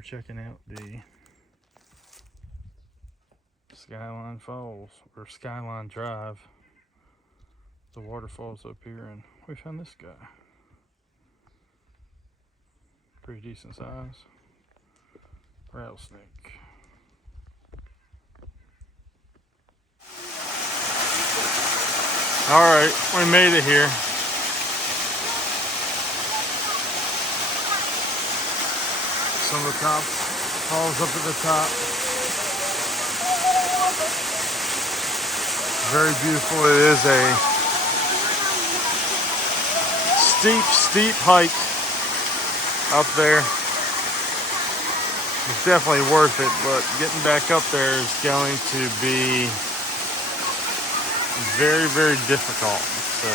we're checking out the Skyline Falls, or Skyline Drive. The waterfall's up here, and we found this guy. Pretty decent size. Rattlesnake. Alright, we made it here. Some of the top falls up at the top. Very beautiful. It is a steep hike up there. It's definitely worth it, but getting back up there is going to be very difficult. So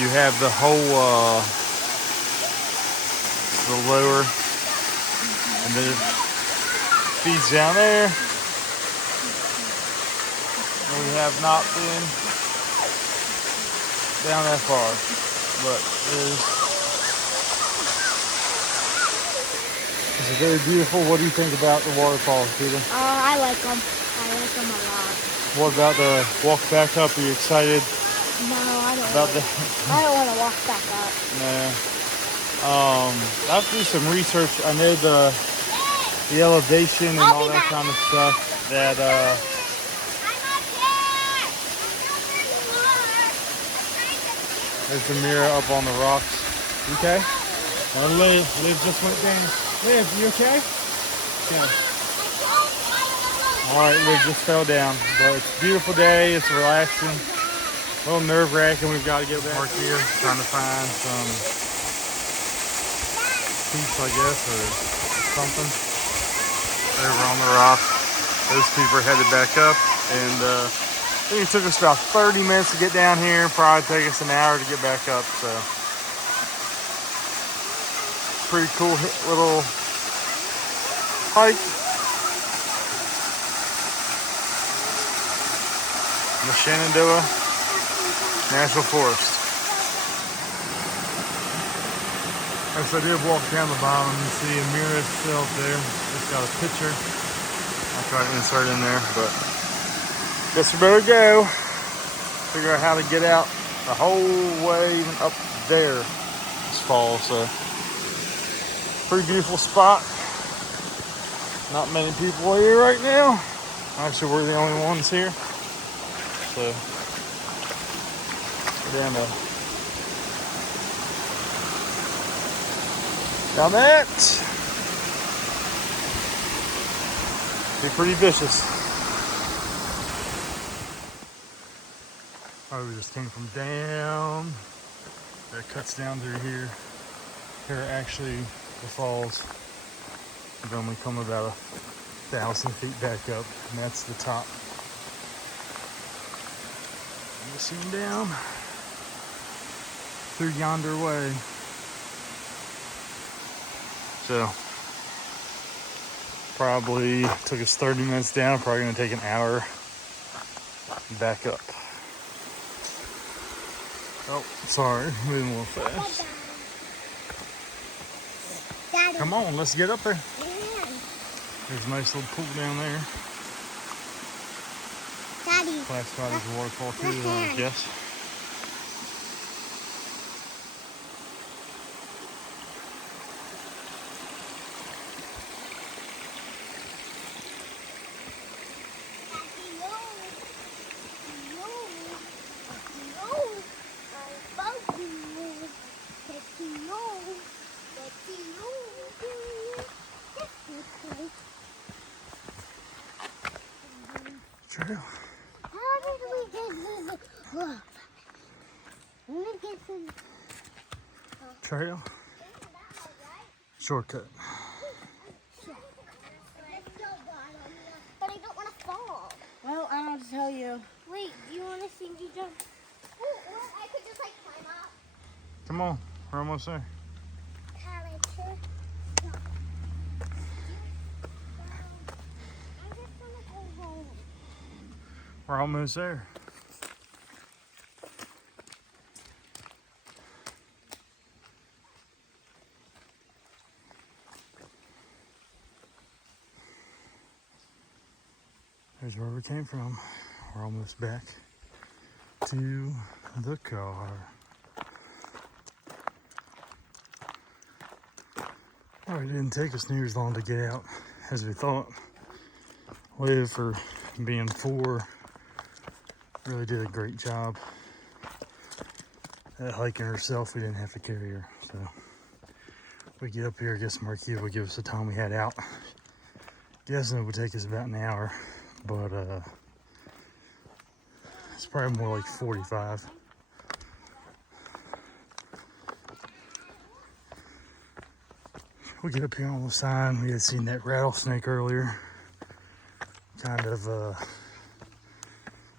you have the whole the lower, and then it feeds down there. And we have not been down that far, but it's very beautiful. What do you think about the waterfalls, Peter? I like them. I like them a lot. What about the walk back up? Are you excited? No, I don't. I don't want to walk back up. No. I have to do some research. I know the elevation and all that kind of stuff. That there's the mirror up on the rocks. You okay? Liv just went down. Liv, you okay? Okay. All right, Liv just fell down, but it's a beautiful day. It's relaxing. A little nerve-wracking. We've got to get back here, trying to find some peace, I guess, or something over on the rock. Those people are headed back up, and I think it took us about 30 minutes to get down here. Probably take us an hour to get back up. So pretty cool little hike. The Shenandoah National Forest. So I did walk down the bottom. You see a mirror still up there. It's got a picture. I'll try to insert in there, but guess we better go. Figure out how to get out the whole way even up there. This fall, so pretty beautiful spot. Not many people here right now. Actually, we're the only ones here. So we're down that. Be pretty vicious. Oh, we just came from down. It cuts down through here. Here are actually the falls. We've only come about 1,000 feet back up, and that's the top. You see them down through yonder way. So probably took us 30 minutes down. Probably gonna take an hour back up. Oh, sorry, moving a little fast. Daddy. Come on, let's get up there. Yeah. There's a nice little pool down there. Daddy. Classified as a waterfall too, I guess. Trail. How did we get to the Trail. Shortcut. But I don't want to fall. Well, I don't tell you. Wait, do you want to see me jump? Or I could just like climb up. Come on, we're almost there. We're almost there. There's where we came from. We're almost back to the car. Oh, it didn't take us near as long to get out as we thought. Liv, for being 4, really did a great job at hiking herself. We didn't have to carry her, so we get up here. I guess Marquia would give us the time we had out. Guessing it would take us about an hour, but it's probably more like 45. We get up here on the sign. We had seen that rattlesnake earlier. Kind of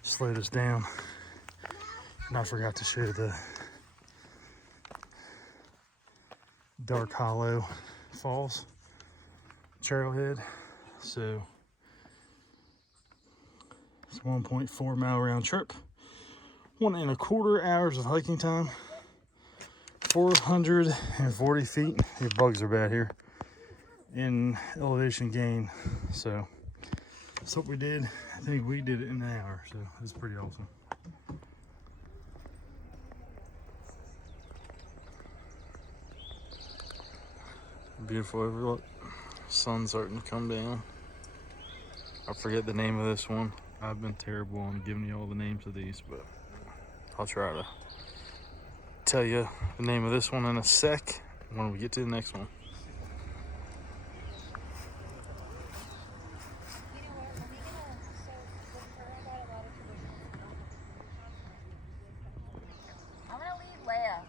slowed us down. And I forgot to show the Dark Hollow Falls Trailhead. So it's a 1.4 mile round trip. 1.25 hours of hiking time. 440 feet. The bugs are bad here in elevation gain. So that's what we did. I think we did it in an hour, so it's pretty awesome. Beautiful overlook. Sun's starting to come down. I forget the name of this one. I've been terrible on giving you all the names of these, but I'll try to tell you the name of this one in a sec when we get to the next one. I'm gonna leave Leia.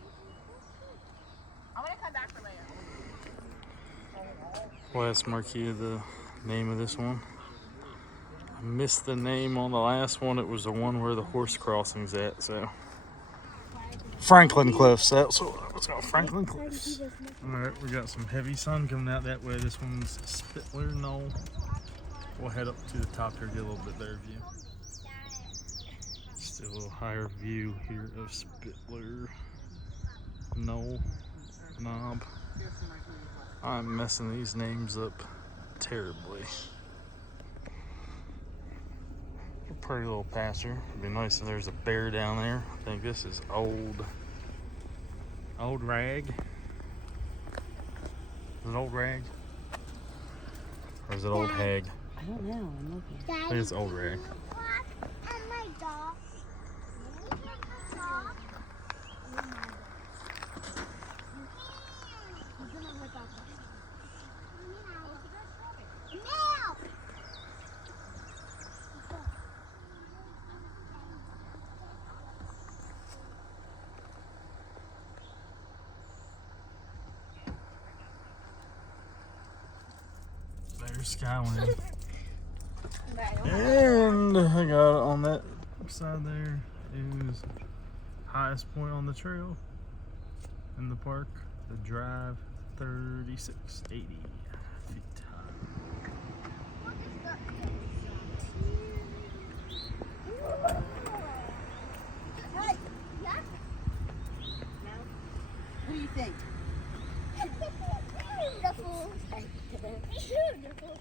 I'm gonna come back for Leia. Well, ask Marquia the name of this one. I missed the name on the last one. It was the one where the horse crossing's at, so. Franklin Cliffs. That's what it's called, Franklin Cliffs. Alright, we got some heavy sun coming out that way. This one's Spittler Knoll. We'll head up to the top here, get a little bit better view. Still a little higher view here of Spittler Knoll Knob. I'm messing these names up terribly. A pretty little pasture. It'd be nice if there's a bear down there. I think this is old rag. Is it old rag? Or is it old hag? I don't know. I'm looking. I think it's old rag. And my dog. There's Skyline. And I got it on that side there is highest point on the trail in the park. The drive, 3680 feet high. What do you think? Beautiful. Beautiful.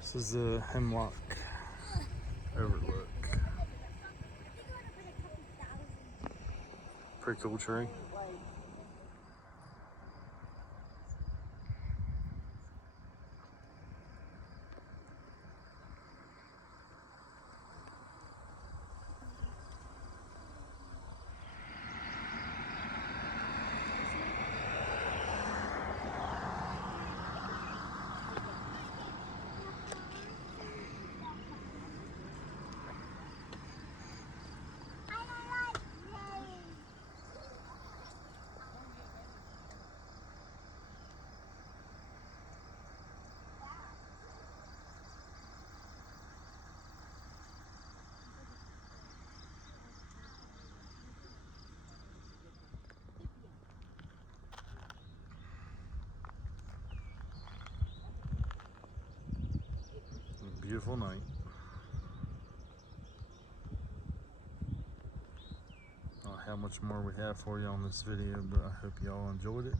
This is the Hemlock overlook. Pretty cool tree. Beautiful night. I don't know how much more we have for you on this video, but I hope y'all enjoyed it.